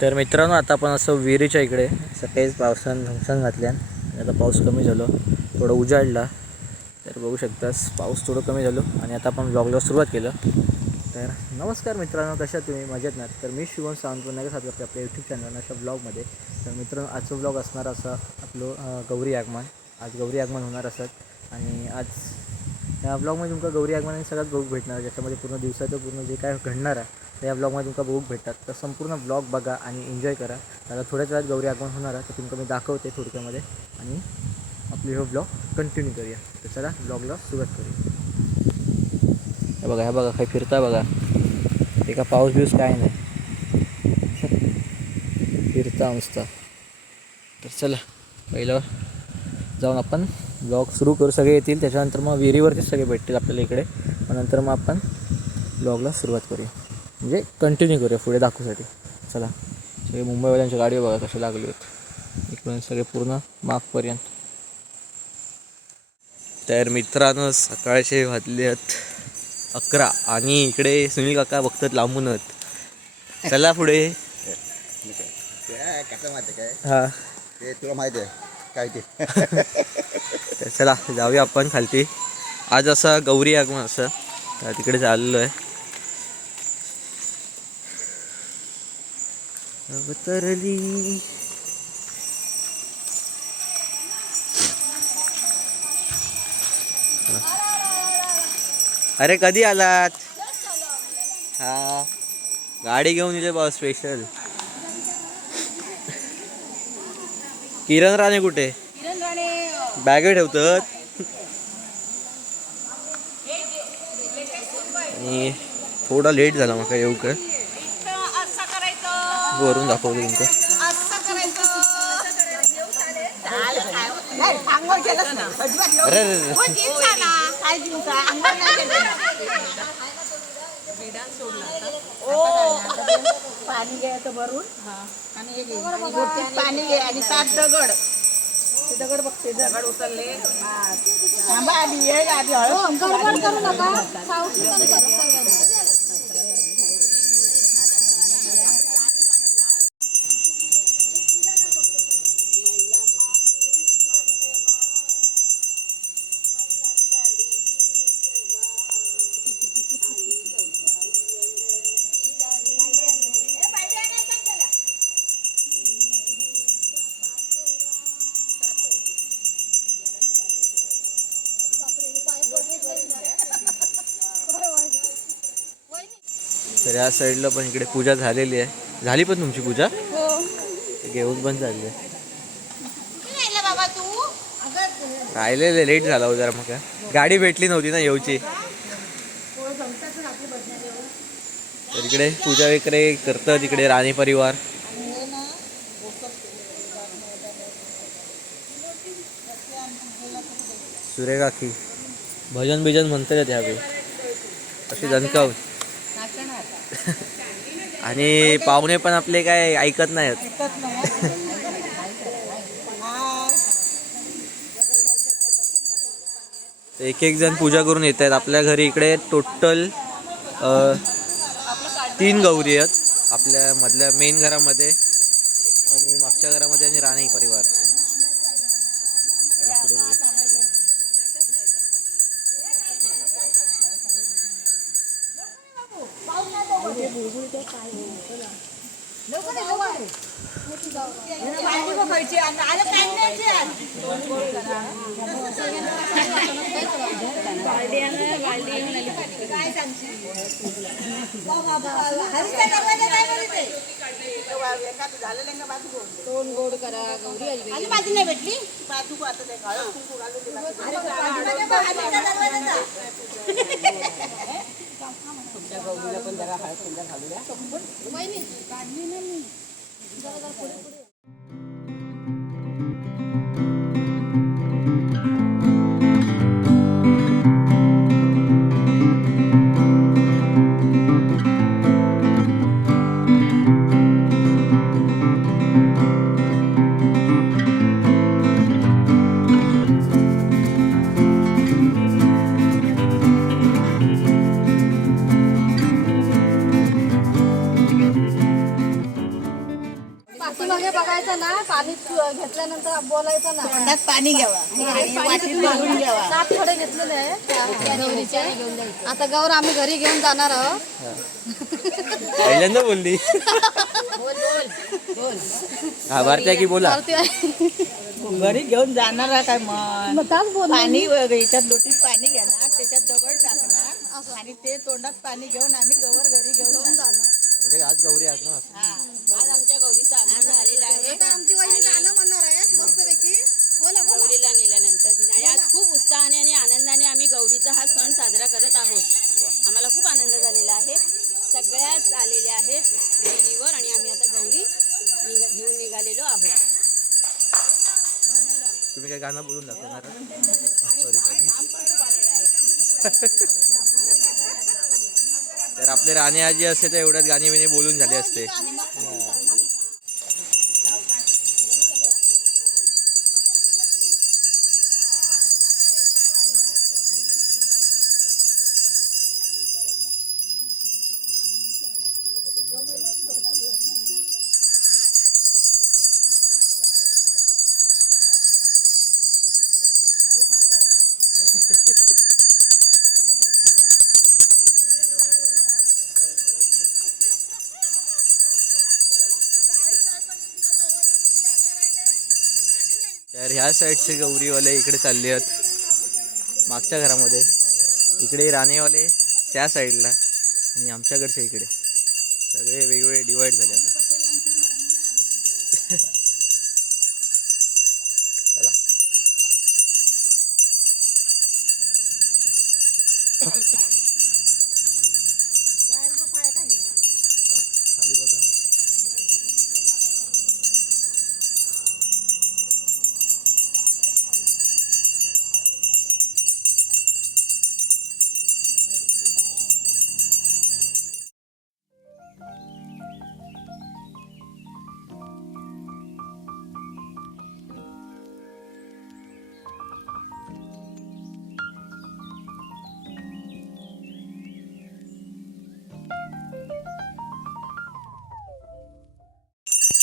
तर मित्रांनो आता आपण असं विहिरीच्या इकडे सकाळीच पावसानं नुकसान घातल्यान आता पाऊस कमी झालो थोडं उजाडला. तर बघू शकतास पाऊस थोडं कमी झालो आणि आता आपण ब्लॉगला सुरुवात केलं. तर नमस्कार मित्रांनो कशा तुम्ही? मजेत ना? तर मी शिवम सावंत पुन्हा एकदा साथ करते आपल्या यूट्यूब चॅनल अशा ब्लॉगमध्ये तर मित्रांनो आजचं ब्लॉग असणार असं आपलं गौरी आगमन. आज गौरी आगमन होणार असत आणि आज या ब्लॉगमध्ये तुमका गौरी आगमन सगळ्यात बघू भेटणार ज्याच्यामध्ये पूर्ण दिवसाचं पूर्ण जे काय घडणार आहे तर या ब्लॉगमध्ये तुमका बघूक भेटतात. तर संपूर्ण ब्लॉग बघा आणि एन्जॉय करा. आता थोड्याच वेळात गौरी आगमन होणार आहे तर तुमका मी दाखवते थोडक्यामध्ये. आणि आपली हो ब्लॉग कंटिन्यू करूया. तर चला ब्लॉगला सुरुवात करूया. हे बघा हे बघा काही फिरता बघा. ते का पाऊस बिऊस काय नाही. फिरता नुसता तर चला पहिलं जाऊन आपण ब्लॉग सुरू करू. सगळे येतील त्याच्यानंतर मग विहिरीवरतीच सगळे भेटतील आपल्याला इकडे. मग नंतर मग आपण ब्लॉगला सुरुवात करूया. म्हणजे कंटिन्यू करूया पुढे दाखवूसाठी. चला. सगळे मुंबईवाल्यांच्या गाडी बघा कशी लागली होत. इकडून सगळे पूर्ण मागपर्यंत. तर मित्रांनो सकाळचे वाजले आहेत अकरा आणि इकडे सुनील काका बघतात लांबूनच. चला पुढे. हा. ते तुला माहिती आहे. काय ते? चला जाऊया आपण खालती. आज असं गौरी आगमन असं. तर तिकडे चाललो आहे अवतरली अरे कधी आलात हा गाडी घेऊन येते बा स्पेशल किरण राणे कुठे बॅगे ठेवतात आणि थोडा लेट झाला मग येऊ का वरून दाखवतो तुमचं. अरे. पाणी घ्यायचं भरून आणि हे पाणी घे आणि सात दगड. ते दगड बघते. दगड उचलले. हा. थांबा आधी ये आधी हळद गडबड करू नका. या साईडला पण इकडे पूजा झालेली आहे. झाली पण तुमची पूजा? घेऊन पण चालली आहे. बाबा तू? राहिलेले लेट झाला हो जरा मग. गाडी भेटली नव्हती ना येऊची. तर इकडे पूजा वगैरे करतात इकडे राणी परिवार. सुरेखाकी भजन बिजन म्हणतात त्यावेळी अशी जनकाव आणि पाहुणे पण आपले काय ऐकत नाहीत. एक एक जण पूजा करून येत आहेत. आपल्या घरी इकडे टोटल तीन गौरी आहेत. आपल्या मधल्या मेन घरामध्ये आणि मागच्या घरामध्ये आणि राणे परिवार. चला काय दोन गोड करा गौरी आणि माझी नाही भेटली बाजू आता त्या गौरीला पण जरा हळद समजा काढली ना मी. पाणी घ्यावा. थोडे घेतलेले आहे. आता गौर आम्ही घरी घेऊन जाणार आहोत. पहिल्यांदा बोलली. हा भारती आहे की बोला. घरी घेऊन जाणार आहे काय मग? मग त्याच बोल पाणी याच्यात लोटीत पाणी घेणार त्याच्यात दगड टाकणार आणि ते तोंडात पाणी घेऊन आम्ही गवर घरी घेऊन जाणार. म्हणजे आज गौरी आज ना आज आमच्या गौरीचं आगमन झालेलं आहे. आमची खूप उत्साहाने आणि आनंदाने आम्ही गौरीचा हा सण साजरा करत आहोत. आम्हाला खूप आनंद झालेला आहे. सगळ्याच आलेल्या आहेत विहिरीवर आणि आम्ही आता गौरी निघ- घेऊन निघालेलो आहोत. तुम्ही काय गाणं बोलून दाखवणार तर आपले राणे आजी असते तर एवढ्यात गाणी बिणी बोलून झाले असते. ह्या साईडचे गौरीवाले इकडे चालले आहेत. मागच्या घरामध्ये. इकडे राणेवाले त्या साईडला आणि आमच्याकडच्या इकडे. सगळे वेगवेगळे डिवाईड झाले आता. चला.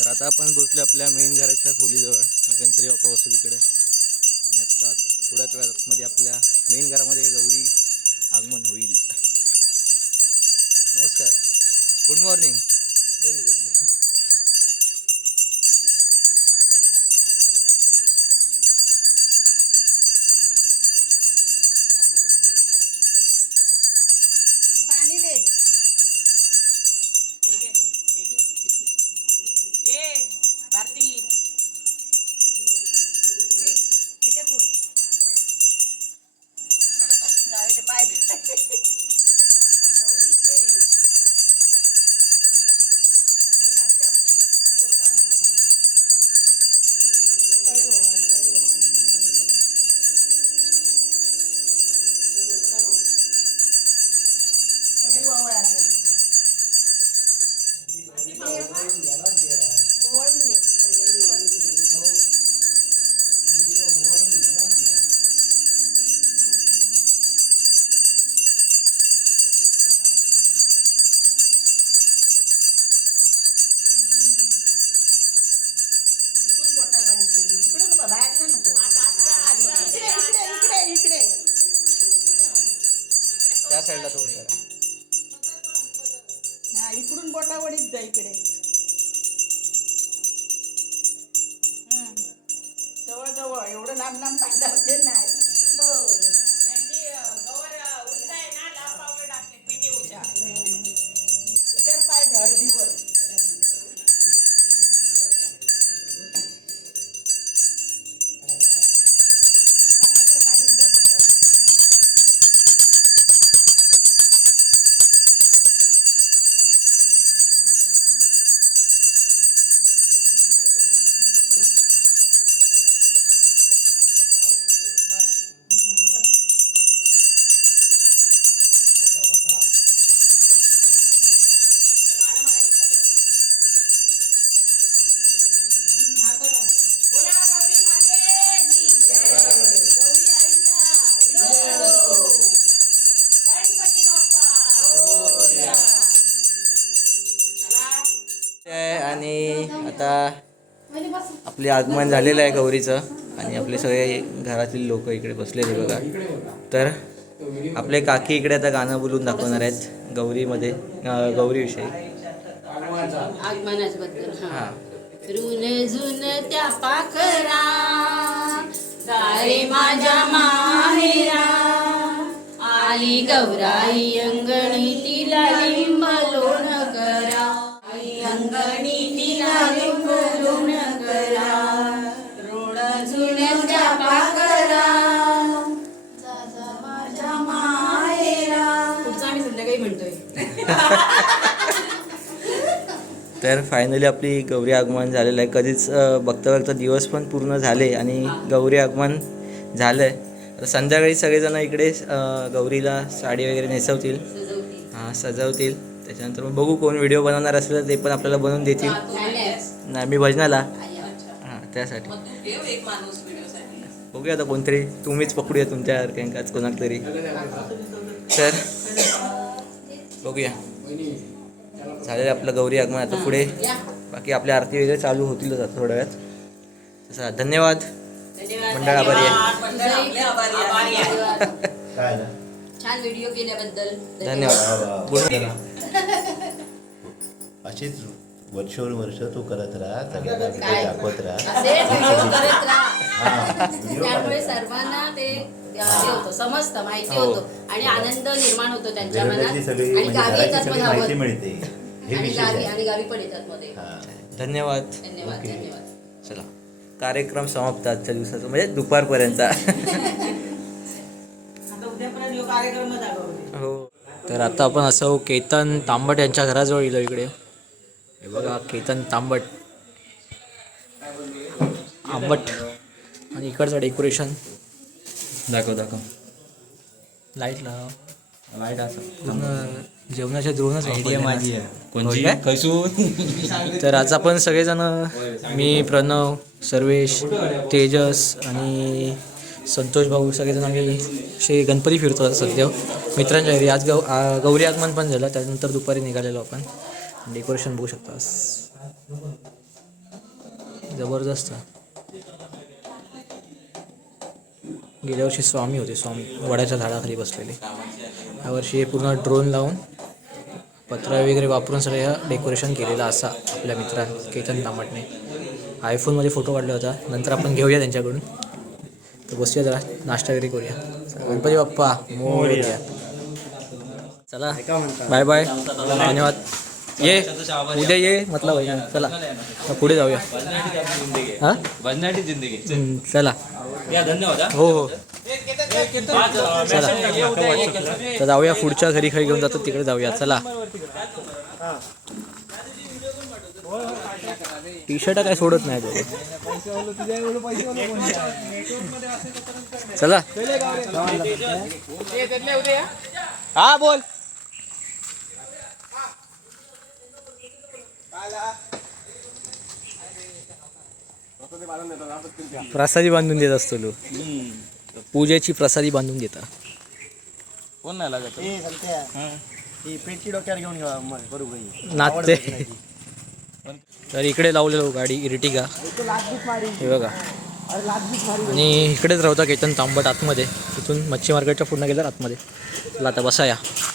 तर आता आपण पोचलो आपल्या मेन घराच्या खोलीजवळ गणपती बाप्पा बसतो तिकडे आणि आत्ता थोड्याच वेळामध्ये आपल्या मेन घरामध्ये गौरी आगमन होईल. नमस्कार. गुड मॉर्निंग व्हेरी गुड जवळ जवळ एवढं लांब लांब पाहिजे होते नाही इतर आपले आगमन झालेलं आहे गौरीचं आणि आपले सगळे घरातील लोक इकडे बसलेले बघा. तर आपले काकी इकडे आता गाणं बोलून दाखवणार आहेत गौरीमध्ये गौरीविषयी. हा. त्या पाखरा सारे माझ्या माहेरा. आली गौराई अंगणी तिला लिंब लोण करा. आई अंगणी तर फायनली आपली गौरी आगमन झालेलं आहे. कधीच बघता बघता दिवस पण पूर्ण झाले आणि गौरी आगमन झालं आहे संध्याकाळी सगळेजण इकडे गौरीला साडी वगैरे नेसवतील. हां सजवतील. त्याच्यानंतर मग बघू कोण व्हिडिओ बनवणार असेल तर ते पण आपल्याला बनवून देतील. नाही मी भजनाला. हां त्यासाठी. बघूया आता कोणतरी. तुम्हीच पकडूया तुमच्या कॅंकाच कोणाला तरी. तर बघूया. झालेलं आपलं गौरी आगमन आता पुढे. बाकी आपल्या आरती वगैरे चालू होतीलच आता थोड्या वेळात. तसं धन्यवाद. मंडळ आभारी आहे. छान व्हिडिओ केल्याबद्दल. धन्यवाद. अशीच वर्षोवर वर्ष तू करत राहा सगळ्यांना व्हिडिओ दाखवत राहा. हा, त्यामुळे सर्वांना ते हे होतं समजतं माहिती हो. होतं. आणि आनंद निर्माण होतो त्यांच्या मनात. आणि म्हणजे गावी माहिती मिळते. हे आणि विशेष गावी आहे. आणि गावी पण येतात मध्ये. हा. धन्यवाद. धन्यवाद धन्यवाद. चला. कार्यक्रम समाप्त आजच्या दिवसाचा म्हणजे दुपारपर्यंत. हो. तर आता आपण असं केतन तांबट यांच्या घराजवळ इकडे. हे बघा केतन तांबट. आंबट. आणि इकडचं डेकोरेशन दाखव दाखव. लाइट लाव. असं. जेवणाच्या द्रोणच आयडिया माझी आहे? खैसून तर आज आपण सगळेजण मी प्रणव सर्वेश तेजस आणि संतोष भाऊ सगळेजण आम्ही असे गणपती फिरतो आता सध्या. मित्रांच्या घरी. आज गौ गौरी आगमन पण झालं. त्यानंतर दुपारी निघालेलो आपण. डेकोरेशन बघू शकता. जबरदस्त. गेल्या वर्षी स्वामी होते स्वामी. वडाच्या झाडाखाली बसलेले. यावर्षी हे पूर्ण ड्रोन लावून पत्रा वगैरे वापरून सगळं हे डेकोरेशन केलेलं असा आपल्या मित्रांनी केतन तांबटने आयफोनमध्ये फोटो काढला होता. नंतर आपण घेऊया त्यांच्याकडून. तर बसूया जरा. नाश्ता वगैरे करूया. गणपती बाप्पा मोरया. चला. बाय बाय धन्यवाद. ये. उद्या ये. पाहिजे चला. पुढे जाऊया. हां? जिंदगी. चला. या धन्यवाद. हो हो. चला तर जाऊया पुढच्या घरी खरी घेऊन जातो तिकडे जाऊया चला. टी शर्ट काय सोडत नाही तो चला. हा बोल. प्रसादी बांधून देत असतो लो पूजेची प्रसादी बांधून देता कोण नाही लागत? ही पेटी डोक्यावर घेऊन घ्या मग बरोबर नाचते. तर इकडे लावलेलो गाडी इर्टिगा. हे बघा. आणि इकडेच राहता केतन तांबट आतमध्ये. तिथून मच्छी मार्केटच्या पूर्ण गेलं आतमध्ये. चला आता बसाया. आमका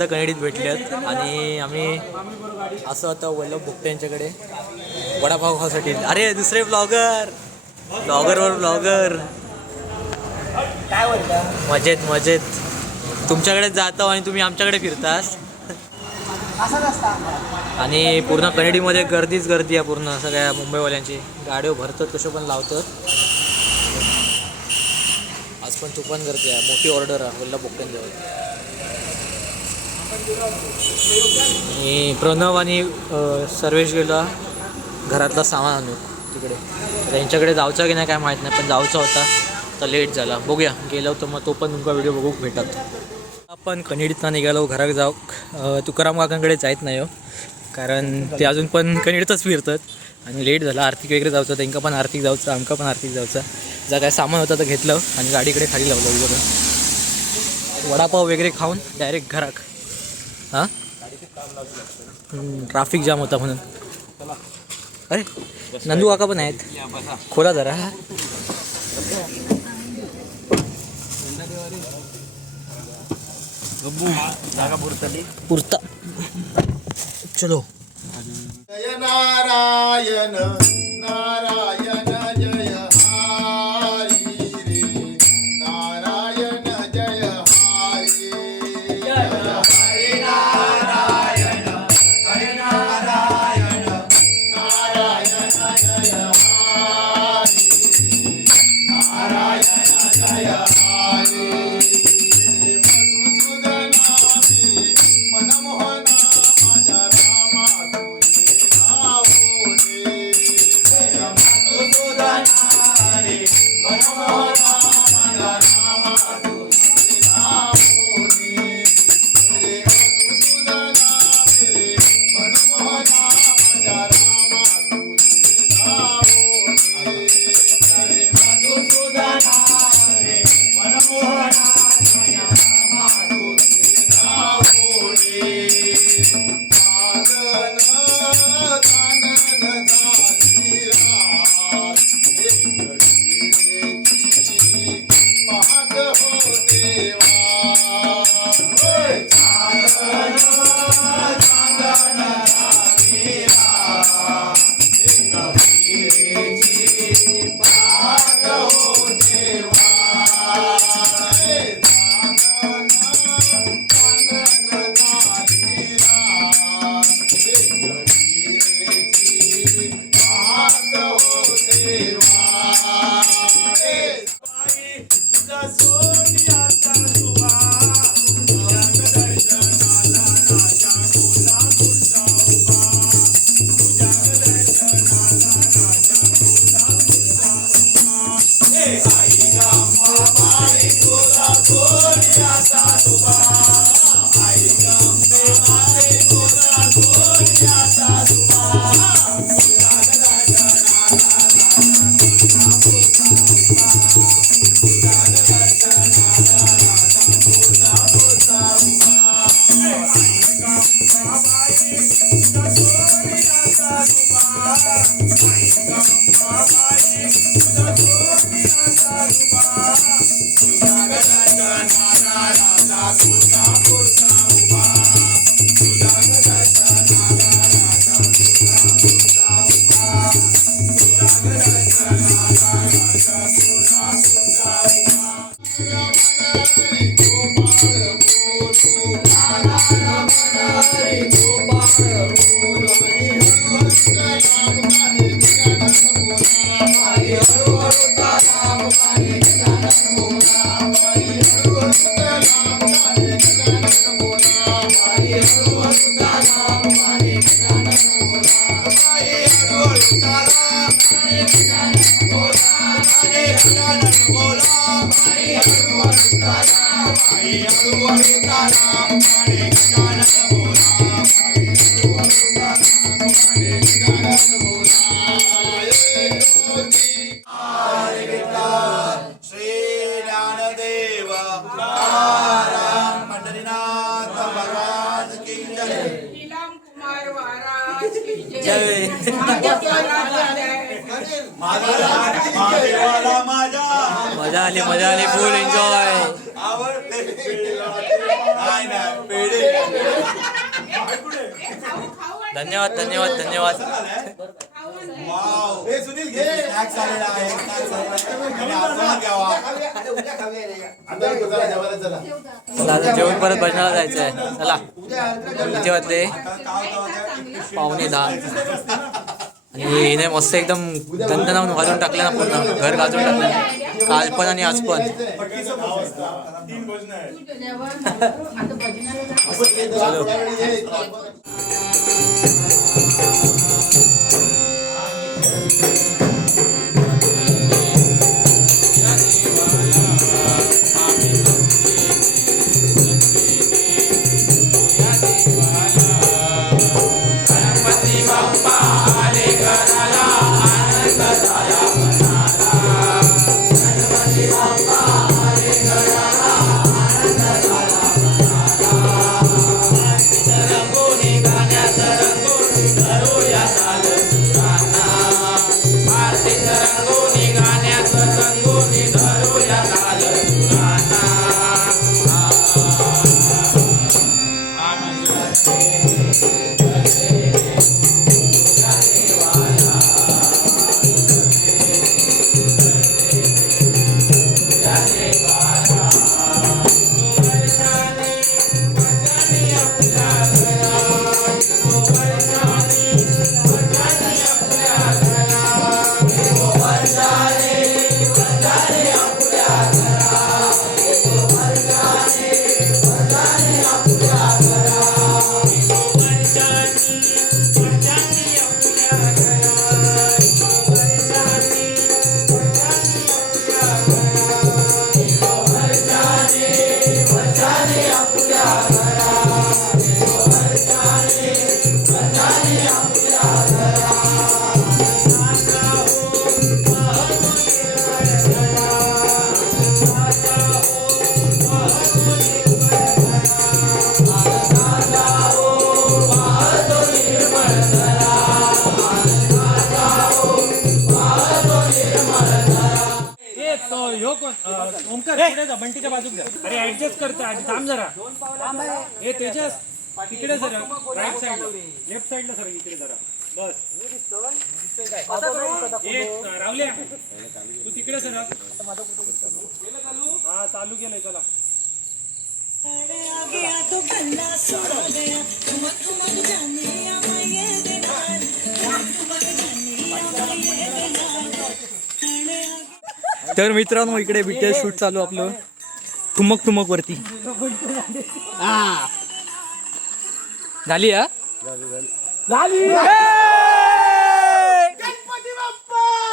आता कनेडीत भेटल्यात आणि आम्ही असं आता वल्लभ भुकटे यांच्याकडे वडापाव खासाठी अरे दुसरे ब्लॉगर ब्लॉगरवर ब्लॉगर मजेत मजेत. तुमच्याकडे जातो आणि तुम्ही आमच्याकडे फिरतास. आणि पूर्ण कनेडीमध्ये गर्दीच गर्दी आहे पूर्ण. सगळ्या मुंबईवाल्यांची गाड्या भरतात कशा पण लावतात. आज पण तू पण गर्दी आहे. मोठी ऑर्डर आहे वल्लभ बोकन आणि प्रणव आणि सर्वेश गेला. घरातला सामान आणू तिकडे. त्यांच्याकडे जायचा की नाही काय माहीत नाही पण जायचा होता. तर लेट झाला. बघूया. गेलो तर मग तो पण तुमका व्हिडिओ बघूक भेटत. आपण कनिडीतनं निघालो घरात जाऊ. तुकाराम काकांकडे जायत नाही हो. कारण ते अजून पण कनिडीतच फिरतात. आणि लेट झाला. आर्थिक वगैरे जायचं त्यांका पण आर्थिक जायचं आमका पण आर्थिक जायचं जर काय सामान होतं तर घेतलं. आणि गाडीकडे खाली लावलं वडापाव वगैरे खाऊन डायरेक्ट घरात. हां? ट्राफिक जाम होता म्हणून. अरे नंदू काका पण आहेत. खोला जरा. पुरता. चलो. नारायण नारायण. नीलम कुमार महाराज की जय। मजा आली मजा आली फुल एन्जॉय नाही पेढे. धन्यवाद धन्यवाद धन्यवाद वाव स्नॅक्स आलेला आहे स्नॅक्स आलेला आहे आणि आस्वाद घ्यावा चला आता जेवण परत भजनाला जायचं आहे चला. किती वाजले पावणे दहा. आणि हिने मस्त एकदम दणदणावून वाजवून टाकलं ना पूर्ण. घर गाजवून टाकलं. काल पण आणि आज पण. तीन भोजन आहेत चलो. जा बंटीच्या बाजूक जा. अरे ऍडजस्ट करतो. आधी थांब जरा. हे तेजस. तिकडे जरा राईट साइड लेफ्ट साइडला सर इकडे जरा. बस. ए रावल्या तू तिकडे सर. हा चालू केलंय चला. तर मित्रांनो इकडे बीटीएस शूट चालू आपलं. ठुमक ठुमक वरती. झाली हा?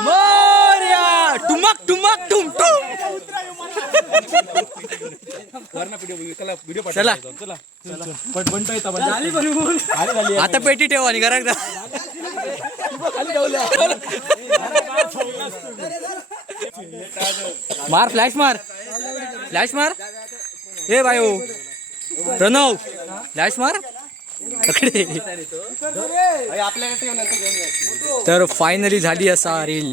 मोरया! ठुमक ठुम ठुम. चला. आता पेटी ठेवा आणि घरात. मार फ्लॅश मार. फ्लॅश मार. हे बायो हो. प्रणव. फ्लॅश मार. तर फायनली झाली असा रील